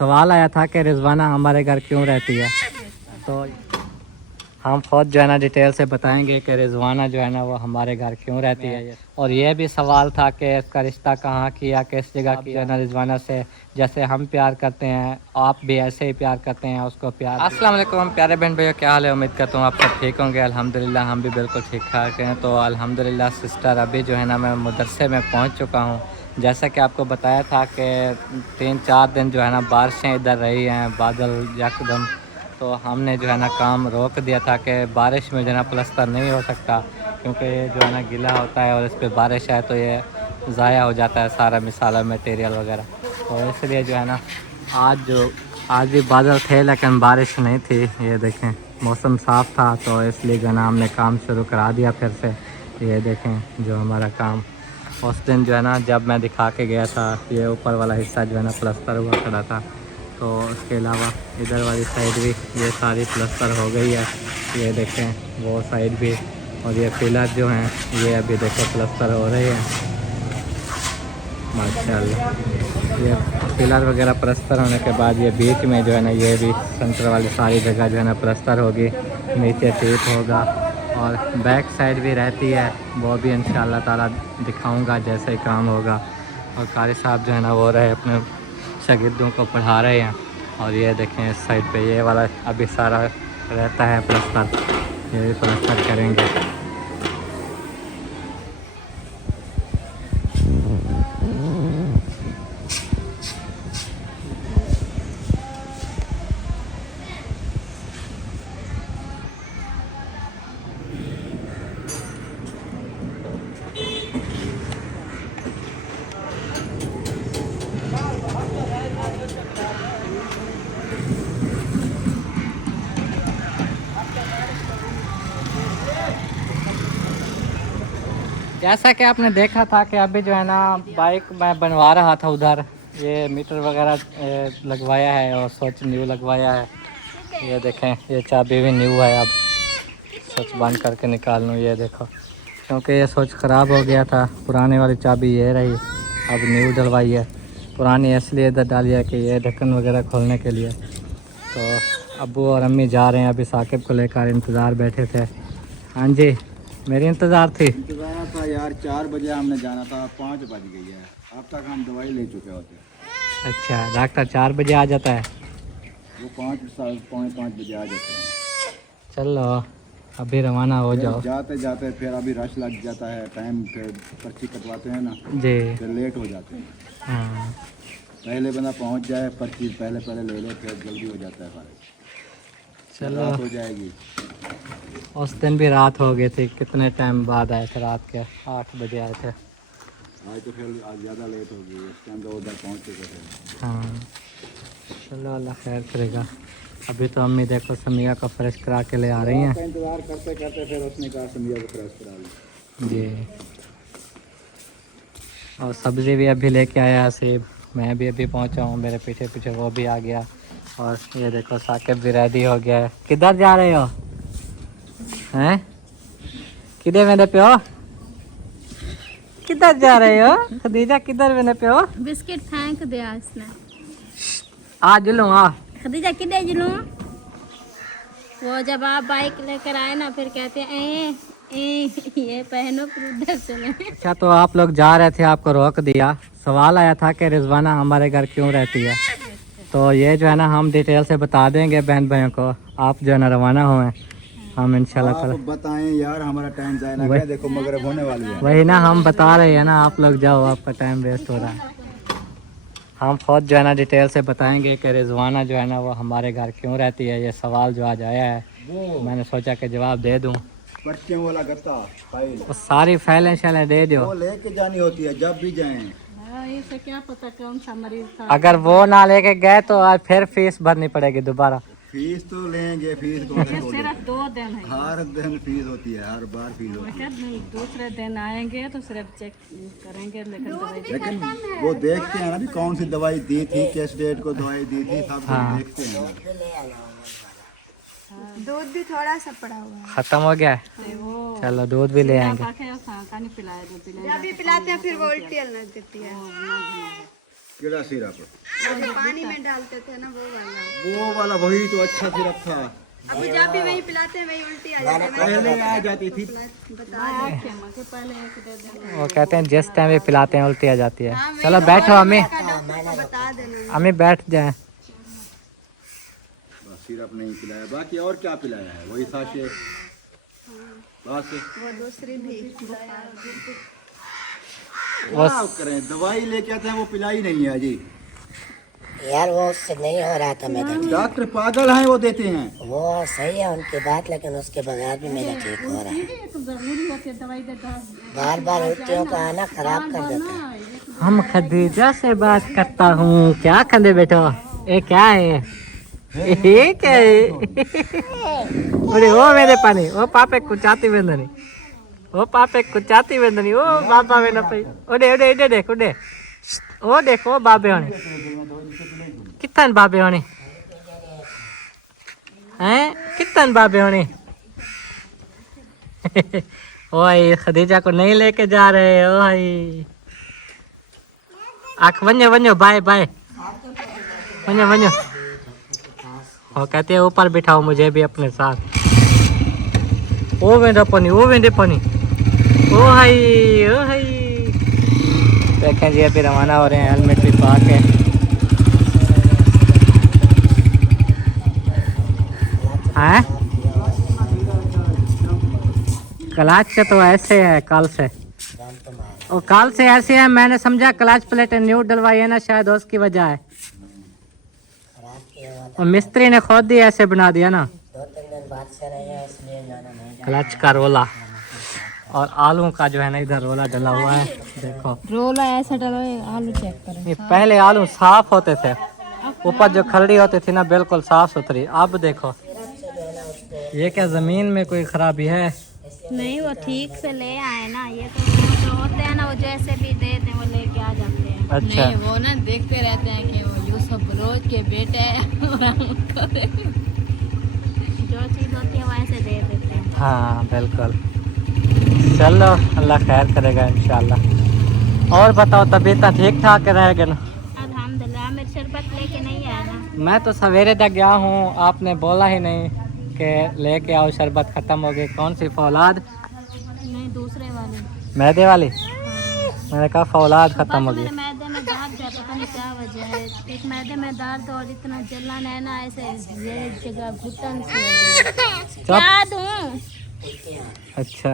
सवाल आया था कि रिजवाना हमारे घर क्यों रहती है, तो हम खुद जो है ना डिटेल से बताएंगे कि रिजवाना जो है ना वो हमारे घर क्यों रहती है। और ये भी सवाल था कि इसका रिश्ता कहाँ किया, किस जगह किया। जो है ना रिजवाना से जैसे हम प्यार करते हैं, आप भी ऐसे ही प्यार करते हैं उसको प्यार। अस्सलाम वालेकुम प्यारे बहन भैया, क्या हाल है? उम्मीद करता हूँ आप सब ठीक होंगे। अल्हम्दुलिल्लाह हम भी बिल्कुल ठीक ठाक हैं। तो अल्हम्दुलिल्लाह सिस्टर अभी जो है ना मैं मदरसे में पहुँच चुका हूँ। जैसा कि आपको बताया था कि 3-4 दिन जो है ना बारिशें इधर रही हैं, बादल यकदम, तो हमने जो है ना काम रोक दिया था कि बारिश में जो है ना प्लस्तर नहीं हो सकता, क्योंकि ये जो है ना गीला होता है और इस पर बारिश है तो ये ज़ाया हो जाता है सारा मिसाला मटेरियल वगैरह। तो इसलिए जो है ना आज भी बादल थे लेकिन बारिश नहीं थी। ये देखें मौसम साफ़ था, तो इसलिए जो है ना हमने काम शुरू करा दिया फिर से। ये देखें जो हमारा काम उस दिन जो है ना जब मैं दिखा के गया था, ये ऊपर वाला हिस्सा जो है ना प्लस्तर हुआ खड़ा था। तो उसके अलावा इधर वाली साइड भी ये सारी प्लस्तर हो गई है। ये देखें वो साइड भी, और ये पिलर जो हैं ये अभी देखो प्लस्तर हो रहे हैं माशाल्लाह। ये पिलर वगैरह प्लस्तर होने के बाद ये बीच में जो है ना ये भी सेंटर वाली सारी जगह जो है ना प्लस्तर होगी, नीचे टीप होगा। और बैक साइड भी रहती है, वो भी इंशाल्लाह ताला दिखाऊंगा जैसे ही काम होगा। और कारी साहब जो है ना वो रहे अपने शागिर्दों को पढ़ा रहे हैं। और ये देखें इस साइड पे ये वाला अभी सारा रहता है प्लस्तर, ये भी प्लस्तर करेंगे। जैसा कि आपने देखा था कि अभी जो है ना बाइक मैं बनवा रहा था उधर, ये मीटर वगैरह लगवाया है और स्विच न्यू लगवाया है। ये देखें ये चाबी भी न्यू है, अब स्विच बंद करके निकाल लूँ। ये देखो क्योंकि ये स्विच ख़राब हो गया था, पुराने वाली चाबी ये रही, अब न्यू डलवाई है। पुरानी इसलिए इधर डाली है कि ये ढक्कन वगैरह खोलने के लिए। तो अब्बू और अम्मी जा रहे हैं अभी साकिब को लेकर, इंतज़ार बैठे थे। हाँ जी मेरी इंतज़ार था यार, 4 बजे हमने जाना था, 5 बज गई है, अब तक हम दवाई ले चुके होते हैं। अच्छा डॉक्टर 4 बजे आ जाता है? वो 5 पौने 5 बजे आ जाते हैं। चलो अभी रवाना हो जाओ। जाते जाते फिर अभी रश लग जाता है, टाइम फिर पर्ची कटवाते हैं ना जी फिर लेट हो जाते हैं। हाँ पहले बंदा पहुंच जाए, पर्ची पहले ले ले, फिर जल्दी हो जाता है। चलो रात हो जाएगी। उस दिन भी रात हो गई थी, कितने टाइम बाद आए थे? रात के 8 बजे आए थे। आज तो फिर आज ज़्यादा लेट हो गई, उस टाइम तो उधर पहुँच चुके थे। हाँ चलो अल्लाह खैर करेगा। अभी तो अम्मी देखो समिया को फ्रेश करा के ले आ रही हैं। इंतज़ार करते करते फिर उसने कहा समिया को फ्रेश करा ली। जी और सब्ज़ी भी अभी लेके आया है सेब, मैं भी अभी पहुंचा हूँ, मेरे पीछे पीछे वो भी आ गया। और ये देखो साकिब भी रेडी हो गया है। किधर जा रहे हो? हैं किधर मेरे पे हो? किधर जा रहे हो खदीजा? किधर मेरे पे हो? बिस्किट फेंक दिया इसने। आ जुलूं आ खदीजा किधर जुलूं? वो जब आप बाइक लेकर आए ना फिर कहते हैं ये पहनो फिर उधर चले। अच्छा तो आप लोग जा रहे थे, आपको रोक दिया। सवाल आया था कि रिजवाना हमारे घर क्यों रहती है, तो ये जो है ना हम डिटेल से बता देंगे बहन भाइयों को। आप जो है ना रवाना हुए, हम इंशाल्लाह आप ताला बताएं यार, हमारा टाइम जाए ना गया, देखो मगरब होने वाली है। वही ना हम बता रहे हैं ना, आप लोग जाओ, आपका टाइम वेस्ट हो रहा है। हम खुद जो है ना डिटेल से बताएंगे कि रिजवाना जो है ना वो हमारे घर क्यों रहती है। ये सवाल जो आज आया है तो मैंने सोचा कि जवाब दे दूं। पर्चियों वाला गत्ता फाइल वो सारी फाइलें शाइलें दे दो, वो लेके जानी होती है जब भी जाएं। इसे क्या पता कौन सा मरीज था। अगर वो ना लेके गए तो आज फिर फीस भरनी पड़ेगी दोबारा। फीस तो लेंगे, फीस कौन से छोड़ सिर्फ 2 दिन है, हर दिन फीस होती है, हर बार फीस होती है। नहीं दूसरे दिन आएंगे तो सिर्फ चेक करेंगे, लेकिन दवाई लेकिन वो देखते हैं ना भी कौन सी दवाई दी थी, किस डेट को दवाई दी थी, सब कुछ देखते हैं ना। दूध भी थोड़ा सा पड़ा हुआ है, खत्म हो गया है, चलो दूध भी ले आएंगे। पिलाया जब भी पिलाते हैं फिर वो उल्टी अलग देती है। केड़ा सिरप? जो पानी में डालते थे ना वो वाला। वही तो अच्छा सिरप था। अब जब भी वही पिलाते हैं वही उल्टी आ जाती है। पहले आ जाती थी। वो कहते हैं जिस टाइम भी पिलाते हैं उल्टी आ जाती है। हाँ, वही चलो तो बैठो बोला, अम्मी, बता देना। अम्मी बैठ जाए। बस सिरप नहीं पिलाया, बाकी और क्या पिलाया है? वही साशे बस। वो दूसरी भी क्या करें, दवाई लेके आते हैं वो पिलाई नहीं है जी। यार वो उससे नहीं हो रहा था मेरा ठीक। डॉक्टर पागल हैं, वो देते हैं। वो सही है उनकी बात, लेकिन उसके बगैर भी मेरा ठीक हो रहा है। बार बार उल्टियों का आना खराब कर देता है। हम खदीजा से बात करता हूँ। क्या खंदे बेटो, ये क्या है? ये क्या है? अरे वो मेरे पानी, वो पापे कुचाती वेंदनी, वो पापे कुचाती वेंदनी, वो बाबा में न पई। ओडे ओडे ओडे देख ओडे, ओ देखो बाबे होने कितना बाबे होने हैं, कितना बाबे होने। ओए खदीजा को नहीं लेके जा रहे। ओए आख वन्यो वन्यो, बाय बाय, वन्यो वन्यो। वो कहते हैं ऊपर बिठाओ मुझे भी अपने साथ। ओ वेंदे पानी, ओ वेंदे पानी, ओ हाई, ओ हाई। देखें जी अभी रवाना हो रहे हैं, हेलमेट भी पा के। हैं क्लच से तो ऐसे है कल से, और कल से ऐसे है। मैंने समझा क्लच प्लेट न्यू डलवाई है ना, शायद उसकी वजह है। और मिस्त्री ने खुद ही ऐसे बना दिया ना। 2-3 दिन बाद से रही है इसलिए जाना नहीं। क्लच का रोला और आलू का जो है ना इधर रोला डला हुआ है। देखो रोला ऐसा डलो, आलू चेक करो। ये पहले आलू साफ होते थे, ऊपर जो खलड़ी होती थी ना बिल्कुल साफ सुथरी। अब देखो ये क्या जमीन में कोई खराबी है? नहीं वो ठीक से ले आए ना, ये तो जो होते हैं ना वो जैसे भी देते हैं वो लेके आ जाते हैं। अच्छा नहीं वो ना देखते रहते हैं कि वो यूसुफ रोज के बेटे हैं और हमको जो चीज़ होती है वैसे दे देते हैं। हाँ बिल्कुल। चलो अल्लाह खैर करेगा इंशाल्लाह। और बताओ तबीयत ठीक ठाक रहेगा ना? अल्हम्दुलिल्लाह। मेरी शरबत लेके नहीं आया ना। मैं तो सवेरे तक गया हूँ, आपने बोला ही नहीं कि लेके आओ, शरबत ख़त्म हो गई। कौन सी फौलाद? नहीं दूसरे वाले। मैदे वाली? मैंने कहा फौलाद ख़त्म हो गई। मेरे मैदे में दर्द है, पता नहीं क्या वजह है। एक मैदे में दर्द और इतना जलन है ना, ऐसे ये जगह घुटन से क्या दूं। अच्छा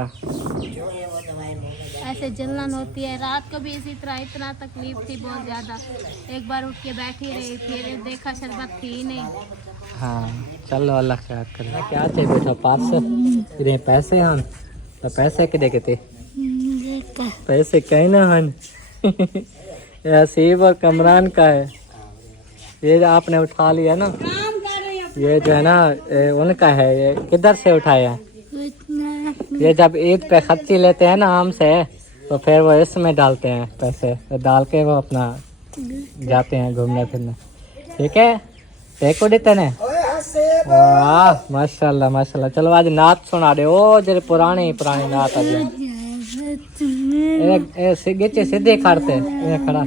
ऐसे जलन होती है। रात को भी इसी तरह इतना तकलीफ थी बहुत ज़्यादा। एक बार उठ के बैठी रही, फिर देखा शरबत थी ही नहीं। हाँ चलो अल्लाह खैर करेगा। क्या चाहिए बेटा? पार्सल इतने पैसे हैं तो पैसे किधे कितने पैसे कहीं ना हन। ये हसीब और कमरान का है, ये जो आपने उठा लिया ना, ये जो है ना उनका है। ये किधर से उठाया है? ये जब ईद पे खर्ची लेते हैं ना हमसे, तो फिर वो इसमें डालते हैं पैसे, तो डाल के वो अपना जाते हैं घूमने फिरने। ठीक है देखो देते ने। वाह माशाल्लाह माशाल्लाह। चलो आज नात सुना दे। ओ जरे पुरानी पुरानी नात आज गिचे सीधे खड़ते ये खड़ा।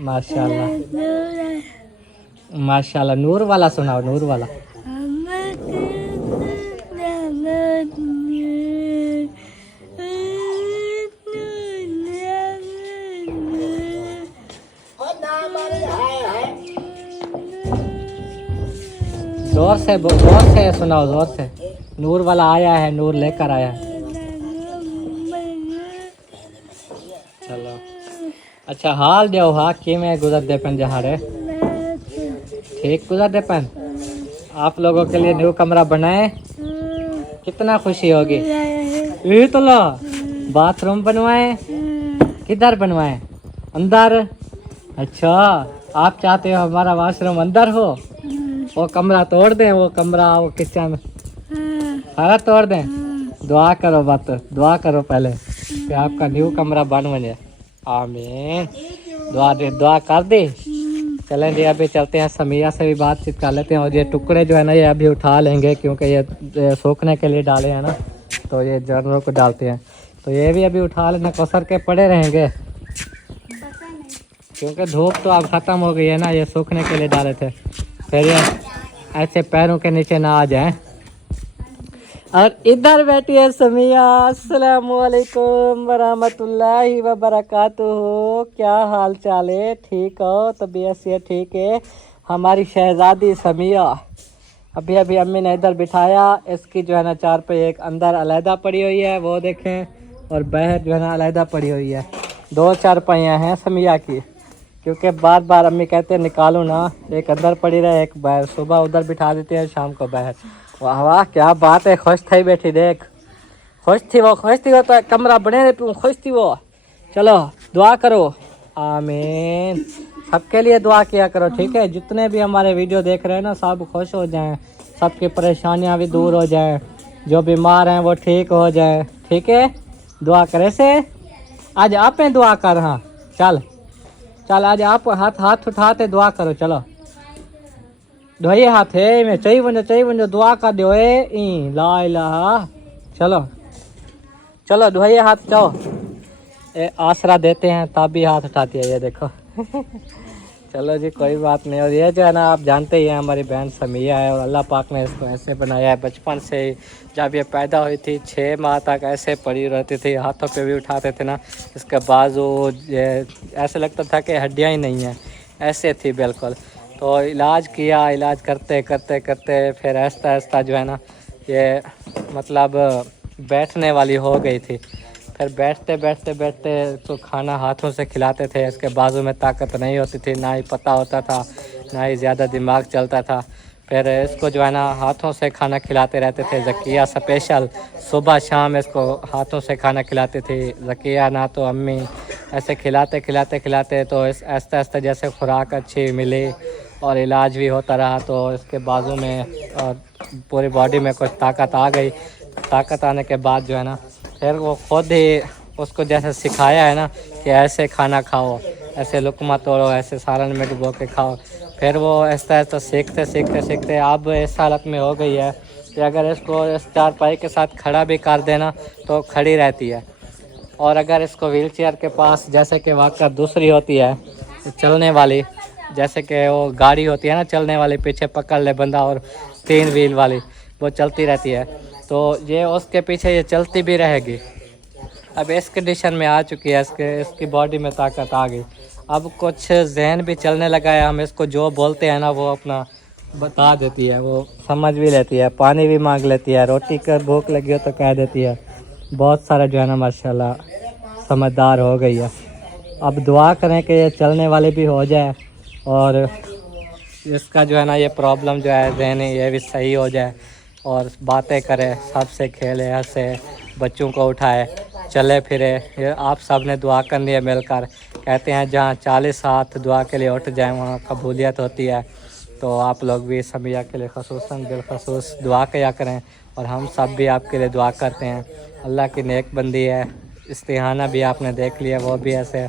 माशाल्लाह माशाल्लाह। नूर वाला सुनाओ, नूर वाला। जोर से सुनाओ, जोर से। नूर वाला आया है, नूर लेकर आया है। चलो अच्छा हाल दो हाँ कि मैं गुजर दे पन जहारे ठीक गुजर दे पन। आप लोगों के लिए न्यू कमरा बनाए, कितना खुशी होगी। ये तो लो बाथरूम बनवाए, किधर बनवाए? अंदर। अच्छा आप चाहते हो हमारा वॉशरूम अंदर हो? वो कमरा तोड़ दें, वो कमरा वो किचन सारा तोड़ दें? दुआ करो, बात दुआ करो पहले कि आपका न्यू कमरा बन बने। आमीन। दुआ कर दी। चलें जी अभी चलते हैं, समिया से भी बातचीत कर लेते हैं। और ये टुकड़े जो है ना ये अभी उठा लेंगे, क्योंकि ये सूखने के लिए डाले हैं ना, तो ये जानवरों को डालते हैं, तो ये भी अभी उठा लेना, कसर के पड़े रहेंगे। क्योंकि धूप तो अब ख़त्म हो गई है ना, ये सूखने के लिए डाले थे, फिर ये ऐसे पैरों के नीचे ना आ जाए। और इधर बैठी है समिया। अस्सलामुअलैकुम वरहमतुल्लाहि वबरकातुहू। क्या हाल चाल है? ठीक हो? तबीयत से ठीक है? हमारी शहज़ादी समिया अभी अभी अम्मी ने इधर बिठाया। इसकी जो है ना 4 पे एक अंदर अलहदा पड़ी हुई है, वो देखें, और बाहर जो है ना अलहदा पड़ी हुई है। 2 चारपाइयाँ हैं समिया की, क्योंकि बार बार अम्मी कहते हैं निकालो ना, एक अंदर पड़ी रहे एक बाहर। सुबह उधर बिठा देते हैं, शाम को बाहर। वाह वाह क्या बात है, खुश थी बैठी देख, खुश थी वो तो कमरा बने रहे, खुश थी वो। चलो दुआ करो, आमीन। सबके लिए दुआ किया करो, ठीक है? जितने भी हमारे वीडियो देख रहे हैं ना, सब खुश हो जाएं, सबकी परेशानियां भी दूर हो जाएं, जो बीमार हैं वो ठीक हो जाएं, ठीक है? दुआ करे से आज आप में दुआ कर। हाँ चल चल, आज आप हाथ उठाते दुआ करो। चलो धोइए हाथ है मैं चाहिए वंजो दुआ कर दो ला इलाहा। चलो चलो धोइए हाथ, जाओ। ये आसरा देते हैं तब भी हाथ उठाती है, ये देखो। चलो जी कोई बात नहीं। और ये जो है ना, आप जानते ही हैं, हमारी बहन समिया है, और अल्लाह पाक ने इसको ऐसे बनाया है। बचपन से ही जब ये पैदा हुई थी 6 माह तक ऐसे पड़ी रहती थी, हाथों पे भी उठाते थे ना, इसके बाजू ऐसे लगता था कि हड्डियाँ ही नहीं हैं, ऐसे थी बिल्कुल। तो इलाज किया, इलाज करते करते करते फिर आहिस्ता आहिस्ता जो है ना, ये मतलब बैठने वाली हो गई थी। फिर बैठते बैठते बैठते तो खाना हाथों से खिलाते थे, इसके बाजू में ताकत नहीं होती थी, ना ही पता होता था, ना ही ज़्यादा दिमाग चलता था। फिर इसको जो है ना हाथों से खाना खिलाते रहते थे। ज़किया स्पेशल सुबह शाम इसको हाथों से खाना खिलाती थी ज़किया, ना तो अम्मी। ऐसे खिलाते खिलाते खिलाते तो इस आहिस्ता आहिस्ता जैसे खुराक अच्छी मिली और इलाज भी होता रहा, तो इसके बाजू में और पूरी बॉडी में कुछ ताकत आ गई। ताकत आने के बाद जो है ना, फिर वो खुद ही उसको जैसे सिखाया है ना कि ऐसे खाना खाओ, ऐसे लुकमा तोड़ो, ऐसे सालन में डुबो के खाओ। फिर वो आहिस्ता आहिस्ता सीखते सीखते सीखते अब इस हालत में हो गई है कि अगर इसको इस चारपाई के साथ खड़ा भी कर देना तो खड़ी रहती है। और अगर इसको व्हीलचेयर के पास, जैसे कि वाक़ दूसरी होती है चलने वाली, जैसे कि वो गाड़ी होती है ना चलने वाली, पीछे पकड़ ले बंदा और 3 व्हील वाली, वो चलती रहती है, तो ये उसके पीछे ये चलती भी रहेगी। अब इस कंडीशन में आ चुकी है, इसकी बॉडी में ताकत आ गई। अब कुछ जहन भी चलने लगा है, हम इसको जो बोलते हैं ना वो अपना बता देती है, वो समझ भी लेती है, पानी भी मांग लेती है, रोटी का भूख लगी हो तो कह देती है। बहुत सारा जो है ना माशाल्लाह समझदार हो गई है। अब दुआ करें कि ये चलने वाले भी हो जाए और इसका जो है ना ये प्रॉब्लम जो है जहनी, ये भी सही हो जाए और बातें करे, सबसे खेले, हंसे, बच्चों को उठाए, चले फिरे। ये आप सब ने दुआ करनी है मिलकर। कहते हैं जहाँ 40 हाथ दुआ के लिए उठ जाएं वहाँ कबूलियत होती है। तो आप लोग भी समिया के लिए खसूसन बिलखसूस दुआ किया करें, और हम सब भी आपके लिए दुआ करते हैं। अल्लाह की नेक बंदी है। इस्तिहाना भी आपने देख लिया, वो भी ऐसे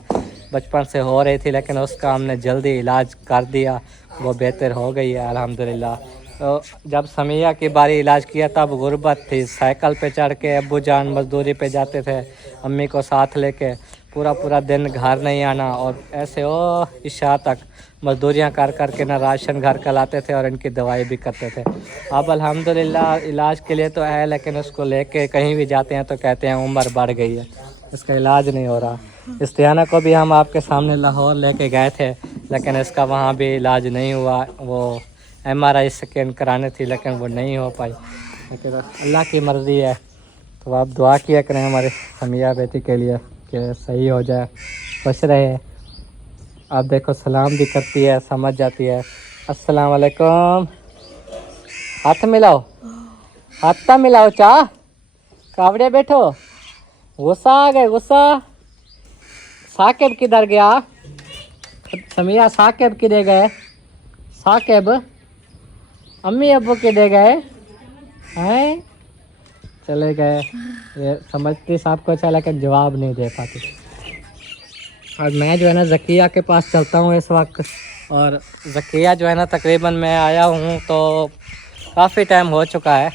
बचपन से हो रही थी, लेकिन उसका हमने जल्दी इलाज कर दिया, वो बेहतर हो गई है अल्हम्दुलिल्लाह। तो जब समिया की बारी इलाज किया तब गुर्बत थी, साइकिल पे चढ़ के अब्बू जान मजदूरी पे जाते थे अम्मी को साथ लेके, पूरा दिन घर नहीं आना, और ऐसे ओ इशा तक मजदूरियां कर कर के ना राशन घर का लाते थे और इनकी दवाई भी करते थे। अब अल्हम्दुलिल्लाह इलाज के लिए तो है, लेकिन उसको लेके कहीं भी जाते हैं तो कहते हैं उम्र बढ़ गई है, इसका इलाज नहीं हो रहा। इस्तियाना को भी हम आपके सामने लाहौर लेके गए थे, लेकिन इसका वहाँ भी इलाज नहीं हुआ। वो MRI स्कैन कराने थी, लेकिन वो नहीं हो पाई, लेकिन अल्लाह की मर्ज़ी है। तो आप दुआ किया करें हमारे समिया बेटी के लिए कि सही हो जाए, खुश रहे। आप देखो सलाम भी करती है, समझ जाती है। अस्सलाम वालेकुम, हाथ मिलाओ, हाथ मिलाओ, चाह कावड़े बैठो। गुस्सा आ गए, गुस्सा। साकिब किधर गया? समिया साकिब किधर गए? साकिब अम्मी अब्बू किधर गए हैं? चले गए। ये समझती सबको अच्छा, लेकिन जवाब नहीं दे पाती। और मैं जो है ना ज़किया के पास चलता हूँ इस वक्त, और ज़किया जो है ना तकरीबन मैं आया हूँ तो काफ़ी टाइम हो चुका है।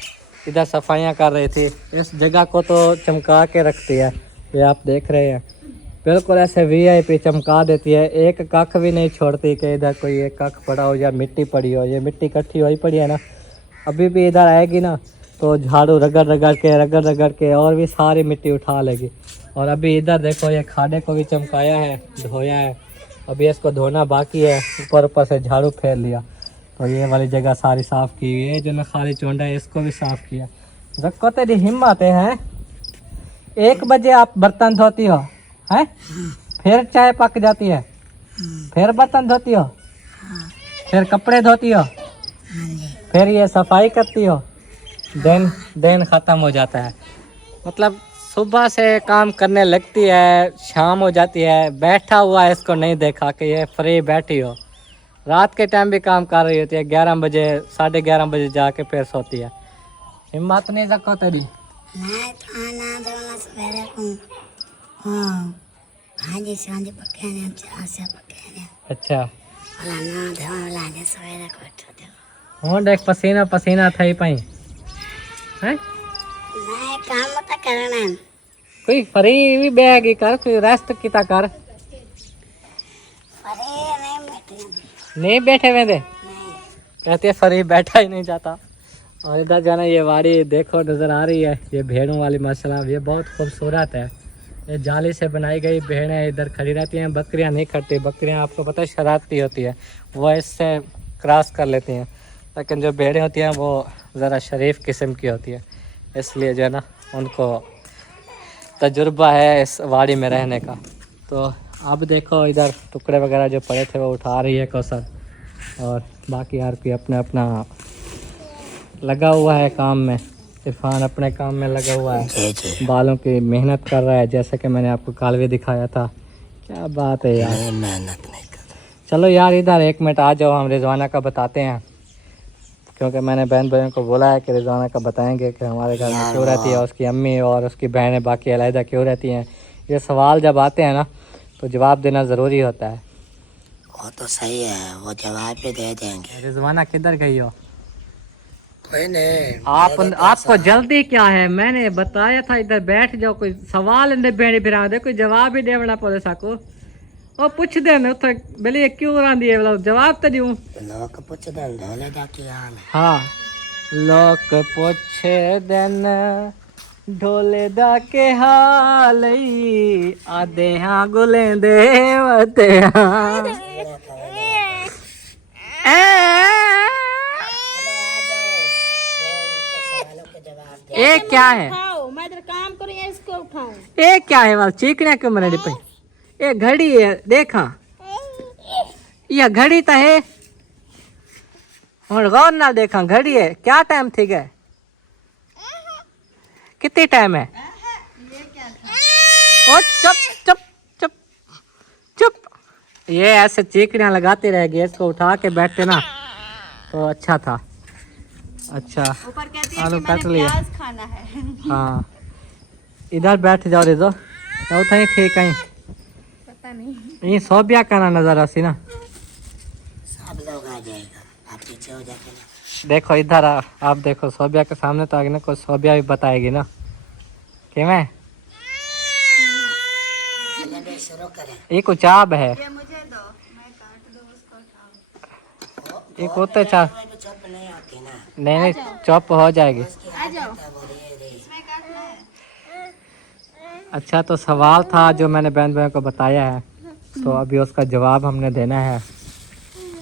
इधर सफाइयाँ कर रही थी, इस जगह को तो चमका के रखती है, ये आप देख रहे हैं। बिल्कुल ऐसे वीआईपी चमका देती है, एक कख भी नहीं छोड़ती कि इधर कोई एक कख पड़ा हो या मिट्टी पड़ी हो। ये मिट्टी इकट्ठी हुई पड़ी है ना, अभी भी इधर आएगी ना तो झाड़ू रगड़ के और भी सारी मिट्टी उठा लेगी। और अभी इधर देखो ये खाने को भी चमकाया है, धोया है, अभी इसको धोना बाकी है। ऊपर से झाड़ू फेर लिया तो ये वाली जगह सारी साफ़ की हुई है। जो ना खाली चोंडा है इसको भी साफ़ किया। रखो तेरी हिम्मत है 1 बजे आप बर्तन धोती हो हैं, फिर चाय पक जाती है, फिर बर्तन धोती हो, फिर कपड़े धोती हो, फिर ये सफाई करती हो, दिन ख़त्म हो जाता है। मतलब सुबह से काम करने लगती है, शाम हो जाती है, बैठा हुआ है इसको नहीं देखा कि ये फ्री बैठी हो। रात के टाइम भी काम कर रही होती है, 11 बजे 11:30 बजे जाके फिर सोती है। हिम्मत नहीं रखो तेरी। मैं खाना धोना सवेरे को भाजी सांझे पकाने चासे पकाने। अच्छा ना धोना लाने सवेरे को उठो हूँ देख पसीना पसीना थई पई हैं। मैं काम मत करना कोई फ्री भी बैग कर, कोई रेस्ट किता कर। अरे नहीं बैठे वेंदे, कहते फ्री बैठा ही नहीं जाता। और इधर जाना ये वाड़ी देखो नज़र आ रही है, ये भेड़ों वाली माशाल्लाह ये बहुत खूबसूरत है। ये जाली से बनाई गई भेड़ें इधर खड़ी रहती हैं, बकरियां नहीं खड़ती। बकरियां आपको पता है शरारती होती है, वो इससे क्रॉस कर लेती हैं। लेकिन जो भेड़ें होती हैं वो ज़रा शरीफ किस्म की होती है, इसलिए जो है ना उनको तजुर्बा है इस वाड़ी में रहने का। तो अब देखो इधर टुकड़े वगैरह जो पड़े थे वो उठा रही है कौसर, और बाकी हर कोई अपने अपना लगा हुआ है काम में। इरफान अपने काम में लगा हुआ है, बालों की मेहनत कर रहा है, जैसे कि मैंने आपको कल भी दिखाया था। क्या बात है यार, मेहनत नहीं कर। चलो यार इधर 1 मिनट आ जाओ, हम रिजवाना का बताते हैं, क्योंकि मैंने बहन भाइयों को बोला है कि रिजवाना का बताएंगे कि हमारे घर में क्यों रहती है उसकी अम्मी और उसकी बहनें बाकी अलहदा क्यों रहती हैं। ये सवाल जब आते हैं ना तो जवाब देना ज़रूरी होता है। वो तो सही है, वो जवाब भी दे देंगे। रिजवाना किधर गई हो कोई नहीं, आपको जल्दी क्या है? मैंने बताया था इधर बैठ जाओ, कोई सवाल इंदे बेड़ी फिरा दे, कोई जवाब ही देना पड़े साको। ओ पूछ दे न उथे बेली क्यों रांदी है, जवाब तो दूं। लोग पूछ देन ढोले दा की हाल है। हाँ लोग पूछ देन ढोले दा के हाल आदे हाँ गुले देवते हाँ। ये क्या है? मैं इधर काम करूँ या इसको उठाऊं? ये क्या है वाल चीकने क्यों मरे पे? ये घड़ी है देखा, यह घड़ी तो है और गौर ना देखा घड़ी है। क्या टाइम थी गए, कितनी टाइम है? ओ चुप चुप चुप चुप। ये ऐसे चीकड़ियाँ लगाती रहेगी, इसको उठा के बैठते ना तो अच्छा था। अच्छा आलू काट लिया, खाना है। हाँ इधर बैठ जाओ रे जो उठाई ठीक कहीं पता नहीं, ये सोबिया का ना नजर आसी ना। सब लोग आ जाएगा, आप पीछे हो जाके ना। देखो इधर आप देखो सोबिया के सामने तो आगे ना कोई सोबिया भी बताएगी ना कि मैं शुरू करें। ये कुछ चाब है, ये मुझे दो, मैं काट दूँ उसको उठाओ। ये कोते चाब चुप नहीं होती ना। नहीं चुप हो जाएगी। आ जाओ। अच्छा तो सवाल था जो मैंने बहन भाइयों को बताया है, तो अभी उसका जवाब हमने देना है।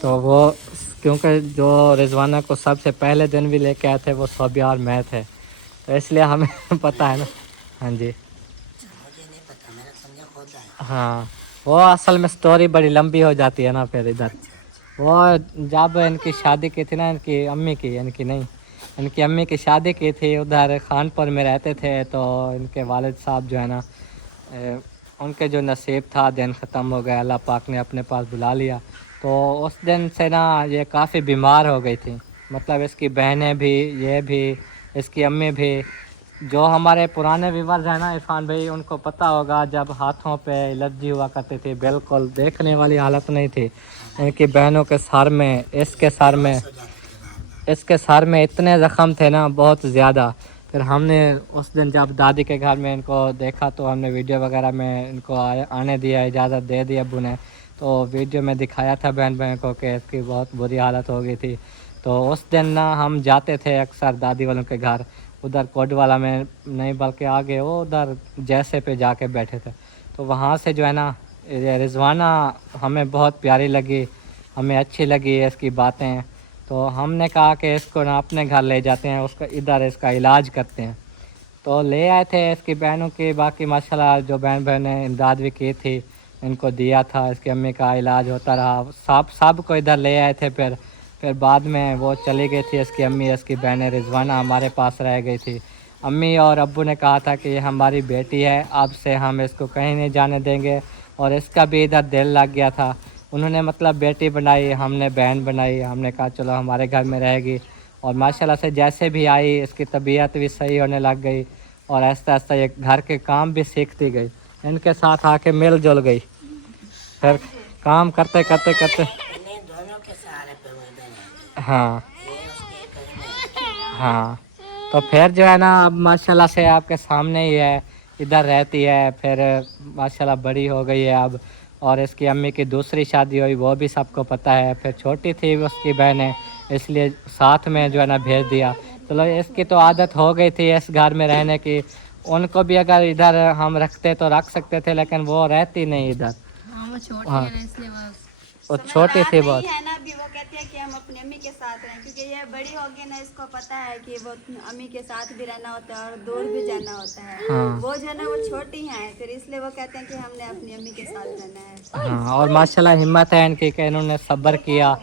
तो वो क्योंकि जो रिजवाना को सबसे पहले दिन भी लेके आए थे वो सोबिया और मैं थे, तो इसलिए हमें पता है ना। हाँ जी मुझे नहीं पता, मेरा समझा होता है। हाँ वो असल में स्टोरी बड़ी लंबी हो जाती है ना। फिर इधर वो जब इनकी शादी की थी ना, इनकी अम्मी की, इनकी नहीं, इनकी अम्मी की शादी की थी, उधर खानपुर में रहते थे। तो इनके वालिद साहब जो है ना उनके जो नसीब था दिन ख़त्म हो गया, अल्लाह पाक ने अपने पास बुला लिया। तो उस दिन से ना ये काफ़ी बीमार हो गई थी, मतलब इसकी बहनें भी, ये भी, इसकी अम्मी भी। जो हमारे पुराने व्यूअर्स हैं ना इरफान भाई, उनको पता होगा जब हाथों पे एलर्जी हुआ करती थी, बिल्कुल देखने वाली हालत नहीं थी। इनकी बहनों के सर में, इसके सर में इतने ज़ख़म थे ना बहुत ज़्यादा। फिर हमने उस दिन जब दादी के घर में इनको देखा तो हमने वीडियो वगैरह में इनको आने दिया, इजाज़त दे दी अब्बू ने। तो वीडियो में दिखाया था बहन बहन को कि इसकी बहुत बुरी हालत हो गई थी। तो उस दिन ना हम जाते थे अक्सर दादी वालों के घर, उधर कोटवाला में नहीं बल्कि आगे वो उधर जैसे पे जाके बैठे थे। तो वहाँ से जो है ना ये रिजवाना हमें बहुत प्यारी लगी, हमें अच्छी लगी इसकी बातें। तो हमने कहा कि इसको ना अपने घर ले जाते हैं, उसका इधर इसका इलाज करते हैं। तो ले आए थे इसकी बहनों की, बाकी माशाल्लाह जो बहन बहन ने इमदाद भी की थी, इनको दिया था, इसकी अम्मी का इलाज होता रहा, सब को इधर ले आए थे। फिर बाद में वो चली गई थी इसकी अम्मी, इसकी बहन रिजवाना हमारे पास रह गई थी। अम्मी और अब्बू ने कहा था कि ये हमारी बेटी है, अब से हम इसको कहीं नहीं जाने देंगे। और इसका भी इधर दिल लग गया था, उन्होंने मतलब बेटी बनाई, हमने बहन बनाई। हमने कहा चलो हमारे घर में रहेगी। और माशाल्लाह से जैसे भी आई इसकी तबीयत भी सही होने लग गई और आहिस्ता आहिस्ता ये घर के काम भी सीखती गई, इनके साथ आके मिल जुल गई। फिर काम करते करते करते इन्हीं दोनों के सहारे पे वो इधर है। हाँ ये उसकी कहीं नहीं। हाँ, तो फिर जो है ना अब माशाल्लाह से आपके सामने ही है, इधर रहती है। फिर माशाल्लाह बड़ी हो गई है अब, और इसकी अम्मी की दूसरी शादी हुई वो भी सबको पता है। फिर छोटी थी उसकी बहनें, इसलिए साथ में जो है ना भेज दिया। चलो इसकी तो आदत हो गई थी इस घर में रहने की, उनको भी अगर इधर हम रखते तो रख सकते थे, लेकिन वो रहती नहीं इधर। हाँ वो छोटी हाँ। है ना इसलिए वो छोटी थी बहुत। है ना, अभी वो कहती है कि हम अपनी अम्मी के साथ रहें, क्योंकि ये बड़ी होगी ना, इसको पता है कि वो अम्मी के साथ भी रहना होता है और दूर भी जाना होता है। हाँ। वो जो है ना वो छोटी हैं, फिर इसलिए वो कहते हैं कि हमने अपनी अम्मी के साथ रहना है। हाँ, और माशाल्लाह हिम्मत है इनकी कि इन्होंने सब्र किया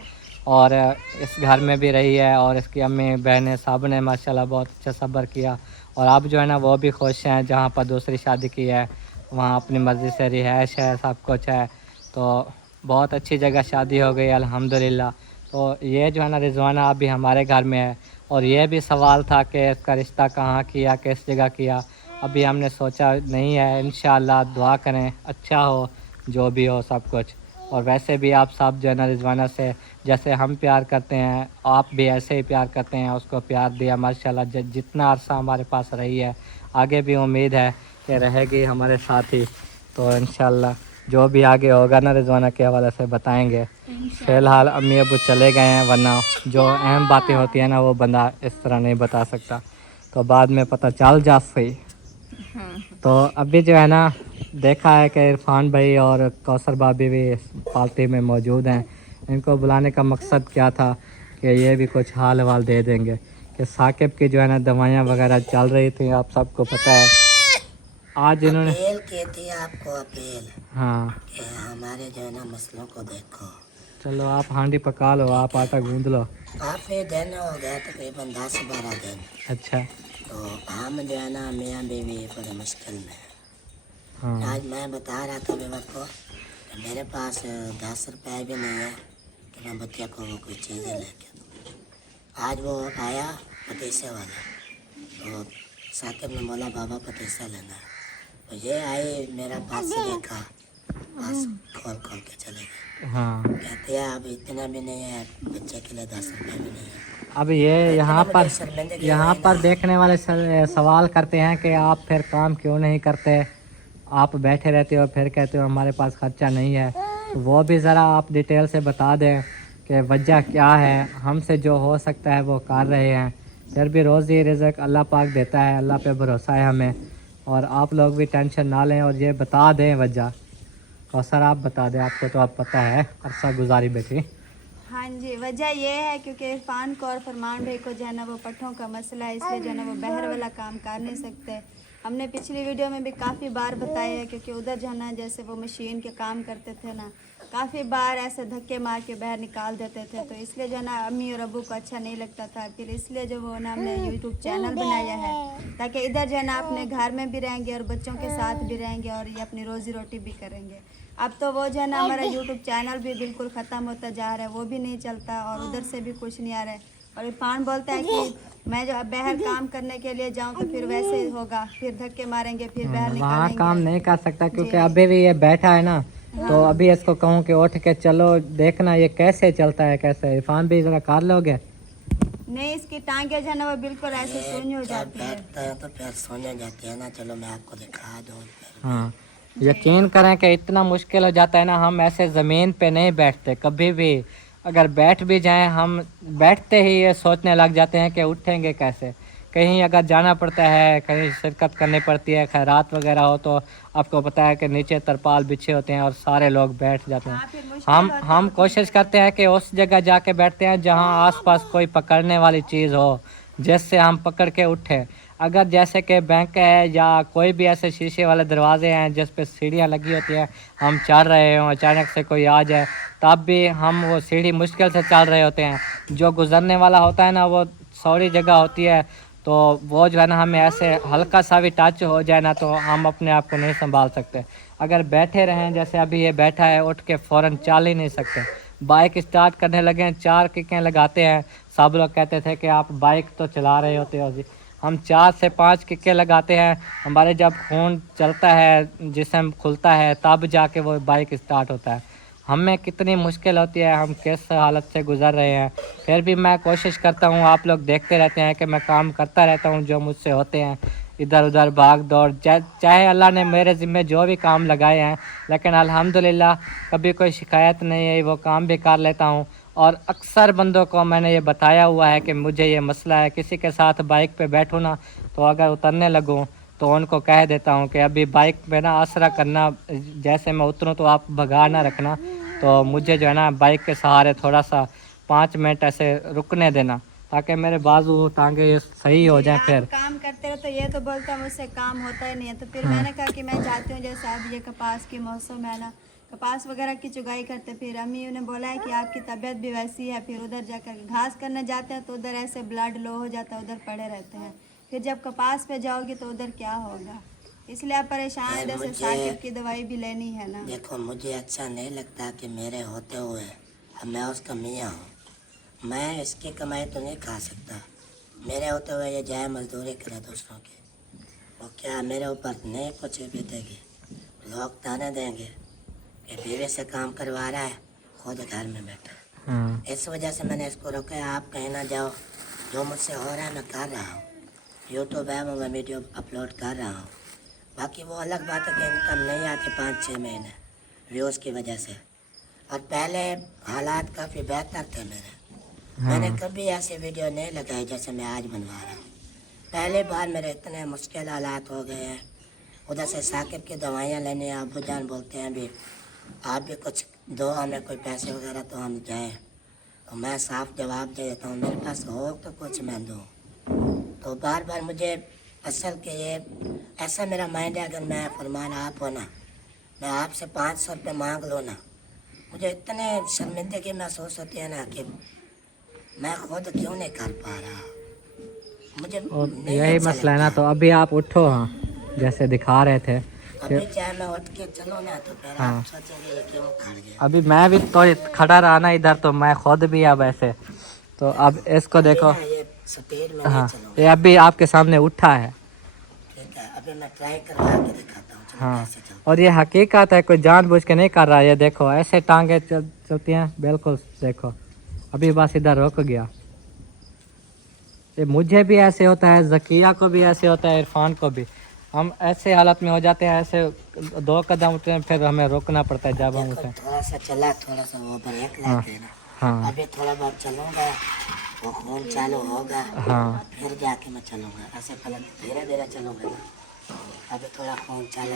और इस घर में भी रही है। और इसकी अम्मी बहनें सब ने माशाल्लाह बहुत अच्छा सब्र किया। और अब जो है ना वो भी खुश हैं, जहाँ पर दूसरी शादी की है वहाँ अपनी मर्ज़ी से रिहाइश है, सब कुछ है। तो बहुत अच्छी जगह शादी हो गई अल्हम्दुलिल्लाह। तो ये जो है ना रिजवाना अभी हमारे घर में है। और ये भी सवाल था कि इसका रिश्ता कहाँ किया, किस जगह किया, अभी हमने सोचा नहीं है। इंशाअल्लाह दुआ करें अच्छा हो, जो भी हो सब कुछ। और वैसे भी आप सब जो है ना रिजवाना से जैसे हम प्यार करते हैं, आप भी ऐसे ही प्यार करते हैं, उसको प्यार दिया माशाल्लाह। जितना अरसा हमारे पास रही है, आगे भी उम्मीद है कि रहेगी हमारे साथ ही। तो इंशाल्लाह जो भी आगे होगा ना रिजवाना के हवाले से बताएंगे। फ़िलहाल अम्मी अब्बू चले गए हैं, वरना जो अहम बातें होती हैं ना वो बंदा इस तरह नहीं बता सकता, तो बाद में पता चल जा सही। तो अभी जो है ना देखा है कि इरफान भाई और कौसर भाभी भी इस पार्टी में मौजूद हैं। इनको बुलाने का मकसद क्या था कि ये भी कुछ हाल हवाल दे देंगे कि साकिब की जो है ना दवाइयाँ वगैरह चल रही थी, आप सबको पता है। आज इन्होंने अपील की थी आपको, अपील हाँ कि हमारे जो है ना मसलों को देखो। चलो आप हांडी पका लो, आप आटा गूंद लो। काफ़ी दिन हो गया, तकरीबन 10-12 दिन। अच्छा तो हम जो है ना मियाँ बीवी बड़े मुश्किल में हैं। हाँ आज मैं बता रहा था विवर को कि मेरे पास 10 रुपये भी नहीं है कि मैं बच्चे को वो कोई चीज़ें लेके दूँ। आज वो आया पतीसे वाला, तो साकिब ने बोला बाबा पतीसा लेना है। तो ये आई, मेरा पास से देखा, बस खोल के चले गए। हाँ, कहते हैं अब इतना भी नहीं है, बच्चे के लिए 10 रुपये भी नहीं है। अब ये शर्मिंदगी यहाँ हुई पर ना। देखने वाले सवाल करते हैं कि आप फिर काम क्यों नहीं करते, आप बैठे रहते हो फिर कहते हो हमारे पास खर्चा नहीं है। तो वो भी ज़रा आप डिटेल से बता दें कि वजह क्या है। हमसे जो हो सकता है वो कर रहे हैं, फिर भी रोज़ी रिज़्क अल्लाह पाक देता है, अल्लाह पे भरोसा है हमें। और आप लोग भी टेंशन ना लें और ये बता दें वजह। कौसर आप बता दें, आपको तो आप पता है अरसा गुजारी बेटी। हाँ जी, वजह ये है क्योंकि इरफान को और फरमान भाई को जो है ना वो पट्ठों का मसला है, इसलिए जो है ना वो बहर वाला काम कर नहीं सकते। हमने पिछली वीडियो में भी काफ़ी बार बताया है, क्योंकि उधर जो है ना जैसे वो मशीन के काम करते थे ना, काफ़ी बार ऐसे धक्के मार के बाहर निकाल देते थे। तो इसलिए जो है ना अम्मी और अब्बू को अच्छा नहीं लगता था। फिर इसलिए जो वो ना हमने यूट्यूब चैनल बनाया है, ताकि इधर जो है ना अपने घर में भी रहेंगे और बच्चों के साथ भी रहेंगे और ये अपनी रोज़ी रोटी भी करेंगे। अब तो वो जो है ना हमारा यूट्यूब चैनल भी बिल्कुल ख़त्म होता जा रहा है, वो भी नहीं चलता और उधर से भी कुछ नहीं आ रहा है। और इरफान बोलता है कि मैं जो अब बाहर काम करने के लिए जाऊं तो फिर वैसे ही होगा, फिर धक्के मारेंगे, फिर बाहर वहाँ निकालेंगे। काम नहीं कर सकता क्योंकि अभी भी ये बैठा है ना। तो अभी इसको कहूँ कि उठ के चलो, देखना ये कैसे चलता है, कैसे। इरफान भी ज़रा कर लोगे। नहीं, इसकी टांगे जो है ना वो बिल्कुल ऐसे शून्य हो जब जाती है। बैठता है तो पैर सोने जाते हैं ना। चलो मैं आपको दिखा दूँ। हाँ, यकीन करें कि इतना मुश्किल हो जाता है ना, हम ऐसे ज़मीन पे नहीं बैठते कभी भी। अगर बैठ भी जाएं, हम बैठते ही ये सोचने लग जाते हैं कि उठेंगे कैसे। कहीं अगर जाना पड़ता है, कहीं शिरकत करनी पड़ती है, खैरात वगैरह हो, तो आपको पता है कि नीचे तरपाल बिछे होते हैं और सारे लोग बैठ जाते हैं। हाँ, फिर मुश्किल हम होता है हम उठने कोशिश करते हैं कि उस जगह जाके बैठते हैं जहाँ आसपास कोई पकड़ने वाली चीज़ हो, जिससे हम पकड़ के उठें। अगर जैसे कि बैंक है या कोई भी ऐसे शीशे वाले दरवाजे हैं जिस पे सीढ़ियाँ लगी होती हैं, हम चढ़ रहे हों, अचानक से कोई आ जाए, तब भी हम वो सीढ़ी मुश्किल से चढ़ रहे होते हैं। जो गुजरने वाला होता है ना, वो सौरी जगह होती है, तो वो जो है ना, हमें ऐसे हल्का सा भी टच हो जाए ना, तो हम अपने आप को नहीं संभाल सकते। अगर बैठे रहें, जैसे अभी ये बैठा है, उठ के फ़ौरन चल ही नहीं सकते। बाइक स्टार्ट करने लगे, 4 किकें लगाते हैं। सब लोग कहते थे कि आप बाइक तो चला रहे होते हो जी। हम 4 से 5 किकें लगाते हैं। हमारे जब खून चलता है, जिस्म खुलता है, तब जाके वो बाइक स्टार्ट होता है। हमें कितनी मुश्किल होती है, हम किस हालत से गुज़र रहे हैं। फिर भी मैं कोशिश करता हूँ, आप लोग देखते रहते हैं कि मैं काम करता रहता हूँ जो मुझसे होते हैं, इधर उधर भाग दौड़। चाहे अल्लाह ने मेरे ज़िम्मे जो भी काम लगाए हैं, लेकिन अल्हम्दुलिल्लाह कभी कोई शिकायत नहीं है, वो काम भी कर लेता हूँ। और अक्सर बंदों को मैंने ये बताया हुआ है कि मुझे ये मसला है, किसी के साथ बाइक पे बैठूँ ना, तो अगर उतरने लगूँ तो उनको कह देता हूँ कि अभी बाइक पे ना आसरा करना, जैसे मैं उतरूँ तो आप भगा ना रखना, तो मुझे जो है ना बाइक के सहारे थोड़ा सा 5 मिनट ऐसे रुकने देना, ताकि मेरे बाजू टांगे ये सही हो जाए। आप फिर काम करते रहो तो ये तो बोलता है मुझसे काम होता ही नहीं है। तो फिर मैंने कहा कि मैं जाती हूँ, जैसे अब ये कपास की मौसम है ना, कपास वगैरह की चुगाई करते। फिर अम्मी ने बोला है कि आपकी तबीयत भी वैसी है, फिर उधर जाकर घास करने जाते हैं तो उधर ऐसे ब्लड लो हो जाता है, उधर पड़े रहते हैं। फिर जब कपास पे जाओगी तो उधर क्या होगा, इसलिए आप परेशान है। जैसे साकिब की दवाई भी लेनी है ना। देखो, मुझे अच्छा नहीं लगता कि मेरे होते हुए अब मैं उसका मियाँ हूँ। मैं इसकी कमाई तो नहीं खा सकता। मेरे होते हुए ये जाए मजदूरी करे दूसरों की, वो क्या मेरे ऊपर नहीं कुछ भी देगी। लोग ताने देंगे कि बीवी से काम करवा रहा है, खुद घर में बैठा है। इस वजह से मैंने इसको रोका है, आप कहीं ना जाओ। जो मुझसे हो रहा है मैं कर रहा हूँ। यूट्यूब है, वो मैं वीडियो अपलोड कर रहा हूँ। बाकी वो अलग बात है कि इनकम नहीं आती 5-6 महीने व्यूज़ की वजह से। और पहले हालात काफ़ी बेहतर थे मेरे। मैंने कभी ऐसी वीडियो नहीं लगाई जैसे मैं आज बनवा रहा हूँ। पहले बार मेरे इतने मुश्किल हालात हो गए हैं। उधर से साकिब की दवाइयाँ लेने अबू जान बोलते हैं भी आप भी कुछ दो हमें, कोई पैसे वगैरह तो हम जाएँ। तो मैं साफ जवाब दे देता हूँ, मेरे पास हो तो कुछ मैं दूँ। तो बार बार मुझे असल के ये ऐसा मेरा माइंड है, अगर मैं फरमान आप हो ना, मैं आपसे 500 रुपये मांग लो ना, मुझे इतने शर्मिंदगी महसूस होती है ना कि मैं खुद क्यों नहीं कर पा रहा। मुझे नहीं यही अच्छा मसला है ना। लगता। तो अभी आप उठो, हाँ, जैसे दिखा रहे थे। अभी चाहे मैं उठ के चलो ना तो फिर आप सोचेंगे ये क्यों खड़ गया। अभी मैं भी तो खड़ा रहा ना इधर, तो मैं खुद भी अब ऐसे। तो अब इसको देखो, अभी ना ये स्पीड में हाँ, नहीं चलूँगा। ये अभी आपके सामने उठा है। ठीक है, अभी मैं ट्राई करवा के दिखाता हूँ। चलो हाँ, कैसे चलता और ये हकीकत है, कोई जानबूझ के नहीं कर रहा है। ये देखो ऐसे टांगे चलती हैं बिल्कुल। देखो अभी बस इधर रुक गया। ये मुझे भी ऐसे होता है, ज़किया को भी ऐसे होता है, इरफान को भी। हम ऐसे हालत में हो जाते हैं, ऐसे 2 कदम उठते हैं, फिर हमें रुकना पड़ता है जब हम देखो, उठे। थोड़ा सा चला, थोड़ा सा वो ब्रेक लेके ना। हाँ अभी थोड़ा बहुत चलूँगा, वो खून चालू होगा, हाँ, फिर जाके मैं चलूँगा। ऐसे पहले धीरे धीरे चलूँगा ना। अभी थोड़ा खून चाले,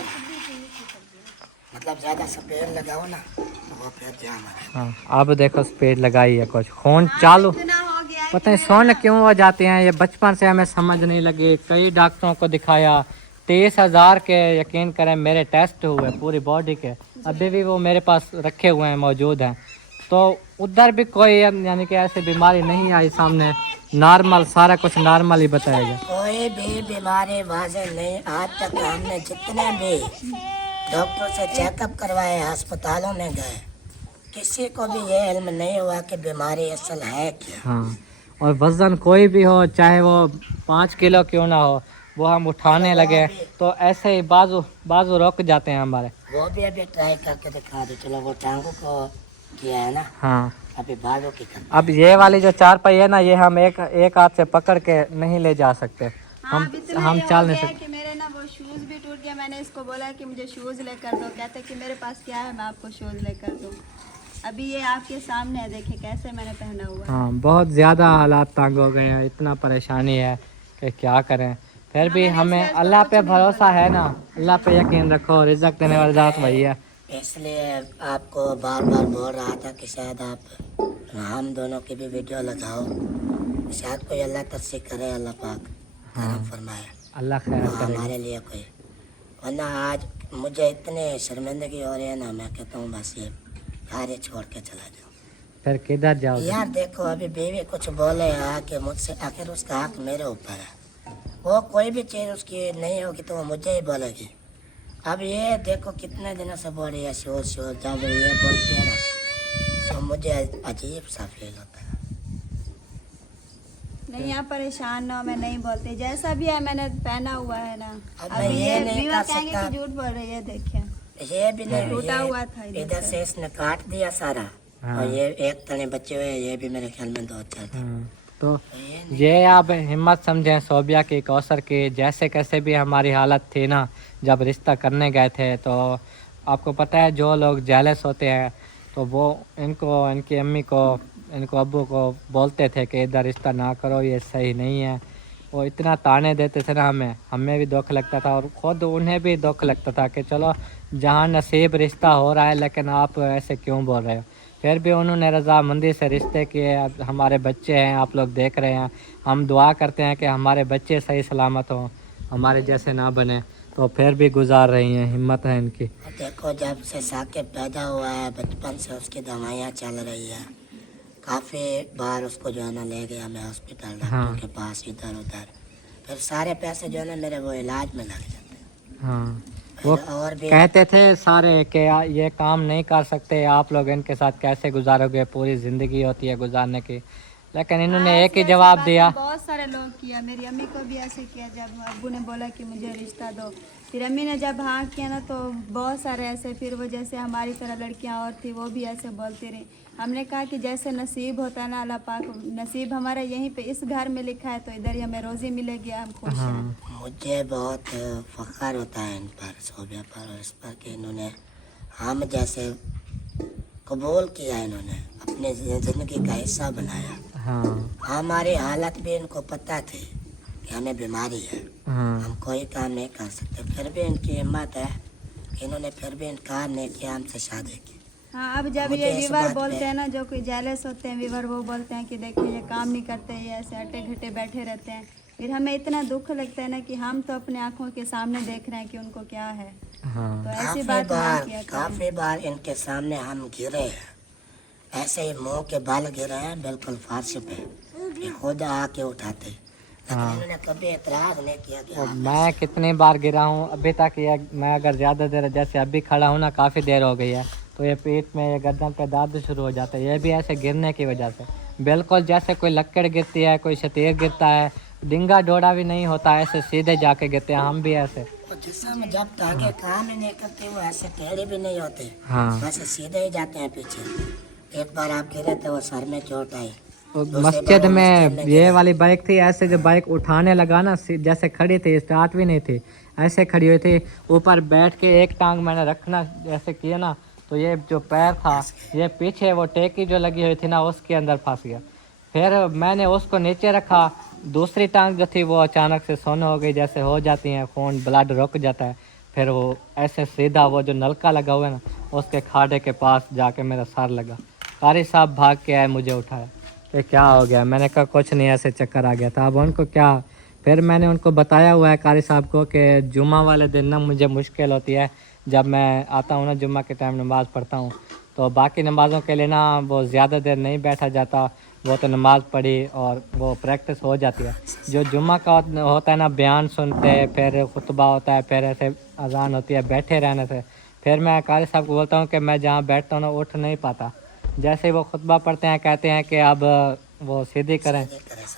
मतलब ज़्यादा स्पीड लगाओ ना तो वो फिर जाम है। हाँ, अब देखो स्पीड लगाई है, कुछ खून चालू। पता नहीं सोने क्यों हो जाते हैं, ये बचपन से हमें समझ नहीं लगी। कई डॉक्टरों को दिखाया, 23,000 के यकीन करें मेरे टेस्ट हुए पूरी बॉडी के, अभी भी वो मेरे पास रखे हुए हैं, मौजूद हैं। तो उधर भी कोई यानी कि ऐसी बीमारी नहीं आई सामने, नॉर्मल, सारा कुछ नॉर्मल ही बताया गया। कोई भी बीमारी वाज़ेह नहीं। आज तक हमने जितने भी डॉक्टर से चेकअप करवाए, अस्पतालों में गए, किसी को भी ये इल्म नहीं हुआ कि बीमारी असल है क्या। हाँ, और वज़न कोई भी हो, चाहे वो 5 किलो क्यों ना हो, वो हम उठाने लगे तो ऐसे ही बाजू रुक जाते हैं हमारे। वो भी अभी ट्राई करके दिखा दो। चलो वो टांगों को किया है ना, हाँ, अभी बालों की करते अब ये वाली जो चारपाई है ना, ये हम एक हाथ से पकड़ के नहीं ले जा सकते। हाँ, अब इतना हम ये हो चल नहीं गया है सकते। कि मेरे ना वो शूज़ भी टूट गया। मैंने इसको बोला कि मुझे शूज़ लेकर दो, कहते कि मेरे पास क्या है मैं आपको शूज़ लेकर दूँ। अभी ये आपके सामने है, देखिए कैसे मैंने पहना हुआ है। हाँ, बहुत ज़्यादा हालात तंग हो गए हैं, इतना परेशानी है कि क्या करें। फिर भी हमें अल्लाह पे भरोसा है ना, अल्लाह पे यकीन रखो, रिज़्क़ देने वाला ज़ात वही है। इसलिए आपको बार बार बोल रहा था कि शायद आप हम दोनों की भी वीडियो लगाओ, शायद कोई अल्लाह तरसी करे, अल्लाह पाक करम फरमाए अल्लाह खैर और करे। हमारे लिए कोई। वरना आज मुझे इतने शर्मिंदगी हो रही है ना, मैं कहता हूँ बस ये कार्य छोड़ के चला जाओ। फिर किधर जाओगे? यार देखो, अभी बीवी कुछ बोले आके मुझसे, आखिर उसका हक मेरे ऊपर है। वो कोई भी चीज़ उसकी नहीं होगी तो वो मुझे ही बोलेगी। अब ये देखो कितने दिनों से बोल रही है शोर शोर, जब ये बोलती है ना तो मुझे अजीब सा फील होता है। नहीं, आप परेशान ना हो, मैं नहीं बोलती, जैसा भी है मैंने पहना हुआ है ना। अब अभी मैं ये ये नहीं विवा कर कहेंगे सकता। कि झूठ बोल रही है, देखिए ये भी नहीं, टूटा हुआ था ये इधर इधर से इसने काट दिया सारा। हाँ। और ये एक तने बचे हुए हैं, ये भी मेरे ख्याल में 2-4 थे। तो ये ये आप हिम्मत समझें सोबिया की, कौसर की, जैसे कैसे भी हमारी हालत थी ना जब रिश्ता करने गए थे। तो आपको पता है जो लोग जेलस होते हैं तो वो इनको, इनकी अम्मी को, इनको अब्बू को बोलते थे कि इधर रिश्ता ना करो, ये सही नहीं है। वो इतना ताने देते थे ना हमें भी दुख लगता था और ख़ुद उन्हें भी दुख लगता था कि चलो जहाँ नसीब रिश्ता हो रहा है, लेकिन आप ऐसे क्यों बोल रहे हो। फिर भी उन्होंने रज़ामंदी से रिश्ते किए। अब हमारे बच्चे हैं, आप लोग देख रहे हैं, हम दुआ करते हैं कि हमारे बच्चे सही सलामत हों, हमारे जैसे ना बने। तो फिर भी गुजार रही हैं, हिम्मत है इनकी। देखो, जब से साकिब पैदा हुआ है बचपन से उसकी दवाइयाँ चल रही है। काफ़ी बार उसको जो है ना ले गया मैं हॉस्पिटल, डॉक्टर के पास, इधर उधर। फिर सारे पैसे जो है ना मेरे वो इलाज में लग जाते हैं। हाँ, वो और भी कहते थे सारे कि ये काम नहीं कर सकते आप लोग, इनके साथ कैसे गुजारोगे, पूरी ज़िंदगी होती है गुजारने की। लेकिन इन्होंने एक ही जवाब दिया। बहुत सारे लोग किया, मेरी अम्मी को भी ऐसे किया जब अब्बू ने बोला कि मुझे रिश्ता दो। फिर अम्मी ने जब हाँ किया ना तो बहुत सारे ऐसे, फिर वो जैसे हमारी तरह लड़कियां और थी वो भी ऐसे बोलती रही। हमने कहा कि जैसे नसीब होता है ना, अल्लाह पाक नसीब हमारा यहीं पे इस घर में लिखा है तो इधर ही हमें रोज़ी मिलेगी, हम खुश हैं। मुझे बहुत फख्र होता है इन पर, सोबिया पर, और इस पर कि इन्होंने हम जैसे कबूल किया, इन्होंने अपने ज़िंदगी का हिस्सा बनाया। हाँ, हमारी हालत भी इनको पता थी कि हमें बीमारी है, हाँ, हम कोई काम नहीं कर सकते। फिर भी इनकी हिम्मत है कि इन्होंने फिर भी इनकार नहीं किया, हमसे शादी की। हाँ, अब जब मुझे ये इस वीवर बात बोलते पे- हैं ना, जो कोई जेलस होते हैं वीवर, वो बोलते हैं कि देखो ये काम नहीं करते, ये ऐसे अटे घटे बैठे रहते हैं। फिर हमें इतना दुख लगता है ना कि हम तो अपने आंखों के सामने देख रहे हैं कि उनको क्या है। हाँ, तो ऐसी बात ना किया करें। काफ़ी बार इनके सामने हम गिरे हैं, ऐसे ही मुंह के बाल गिरे हैं बिल्कुल फर्श पे, ये खुद आके उठाते, लेकिन इन्होंने कभी एतराज़ नहीं किया कि और हाँ, मैं कितनी बार गिरा हूँ अभी तक। ये मैं अगर ज़्यादा देर, जैसे अभी खड़ा हूँ ना, काफ़ी देर हो गई है, तो ये पीठ में, ये गर्दन पे दर्द शुरू हो जाता है। ये भी ऐसे गिरने की वजह से, बिल्कुल जैसे कोई लक्कड़ गिरती है, कोई शतीर गिरता है, डिंगा डोड़ा भी नहीं होता, ऐसे सीधे जाके गिरते हैं हम भी ऐसे। वो जिस्म जब टांगे काम ही नहीं करते वो ऐसे टेढ़े भी नहीं होते, हाँ, वैसे सीधे ही जाते हैं पीछे। एक बार आप गिरे थे वो सर में चोट आई। और दूसरी मस्जिद बार वो में मस्जिद ये गिरा। वाली बाइक थी, ऐसे जो बाइक उठाने लगा ना, जैसे खड़ी थी, स्टार्ट भी नहीं थी, ऐसे खड़ी हुई थी। ऊपर बैठ के एक टांग मैंने रखना जैसे किया ना, तो ये जो पैर था ये पीछे वो टेकी जो लगी हुई थी ना उसके अंदर फंस गया। फिर मैंने उसको नीचे रखा, दूसरी टांग जो थी वो अचानक से सोने हो गई, जैसे हो जाती हैं, खून ब्लड रुक जाता है। फिर वो ऐसे सीधा वो जो नलका लगा हुआ है ना उसके खाड़े के पास जाके मेरा सर लगा। कारी साहब भाग के आए, मुझे उठाया कि क्या हो गया। मैंने कहा कुछ नहीं, ऐसे चक्कर आ गया था। अब उनको क्या, फिर मैंने उनको बताया हुआ है कारी साहब को कि जुम्मा वाले दिन ना मुझे मुश्किल होती है, जब मैं आता हूँ ना जुम्मा के टाइम नमाज़ पढ़ता हूँ, तो बाकी नमाज़ों के लिए ना वो ज़्यादा देर नहीं बैठा जाता, वो तो नमाज़ पढ़ी और वो प्रैक्टिस हो जाती है। जो जुम्मा का होता है ना, बयान सुनते, फिर खुतबा होता है, फिर ऐसे अजान होती है, बैठे रहने से फिर मैं कारी साहब को बोलता हूँ कि मैं जहाँ बैठता हूँ ना उठ नहीं पाता। जैसे ही वो खुतबा पढ़ते हैं कहते हैं कि अब वो सीधी करें,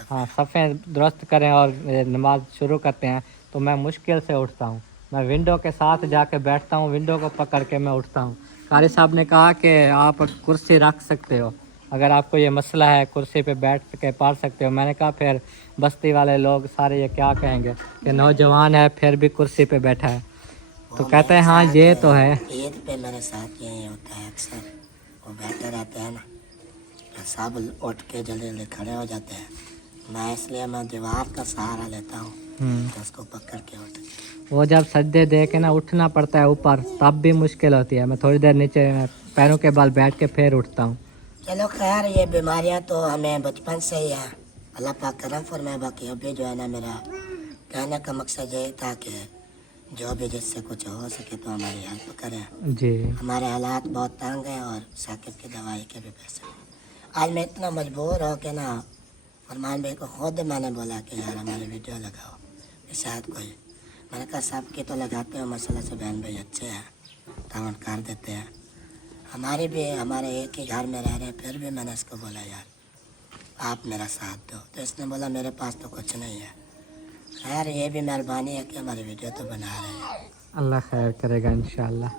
हाँ सफ़ें दुरुस्त करें और नमाज शुरू करते हैं, तो मैं मुश्किल से उठता हूँ। मैं विंडो के साथ जाके बैठता हूँ, विंडो को पकड़ के मैं उठता हूँ। कारी साहब ने कहा कि आप कुर्सी रख सकते हो, अगर आपको ये मसला है कुर्सी पे बैठ के पढ़ सकते हो। मैंने कहा फिर बस्ती वाले लोग सारे ये क्या कहेंगे कि नौजवान है फिर भी कुर्सी पे बैठा है। तो कहते हैं हाँ ये तो है। ईद पे मेरे साथ यही होता है अक्सर, वो बैठे रहते हैं ना तो सब उठ के जल्दी जल्दी खड़े हो जाते हैं। मैं इसलिए मैं दीवार का सहारा लेता हूँ तो उसको पकड़ के उठ। वो जब सज्जे दे के ना उठना पड़ता है ऊपर तब भी मुश्किल होती है। मैं थोड़ी देर नीचे पैरों के बल बैठ के फिर उठता हूँ। चलो खैर, ये बीमारियां तो हमें बचपन से ही है, अल्लाह पाक करम फरमाए। बाकी अभी जो है ना, मेरा कहने का मकसद यही था कि जो भी जिससे कुछ हो सके तो हमारी हेल्प करें। जी हमारे हालात बहुत तंग हैं और साकिब की दवाई के भी पैसे। आज मैं इतना मजबूर हो के ना फरमान भाई को खुद मैंने बोला कि यार हमारी वीडियो लगाओ, शायद कोई, मैंने कहा सबकी तो लगाते हो, मसला से बहन भाई अच्छे हैं, तावन कर देते हैं। हमारे एक ही घर में रह रहे हैं, फिर भी मैंने इसको बोला यार आप मेरा साथ दो, तो इसने बोला मेरे पास तो कुछ नहीं है। खैर ये भी मेहरबानी है कि हमारी वीडियो तो बना रहे हैं। अल्लाह खैर करेगा इंशाल्लाह।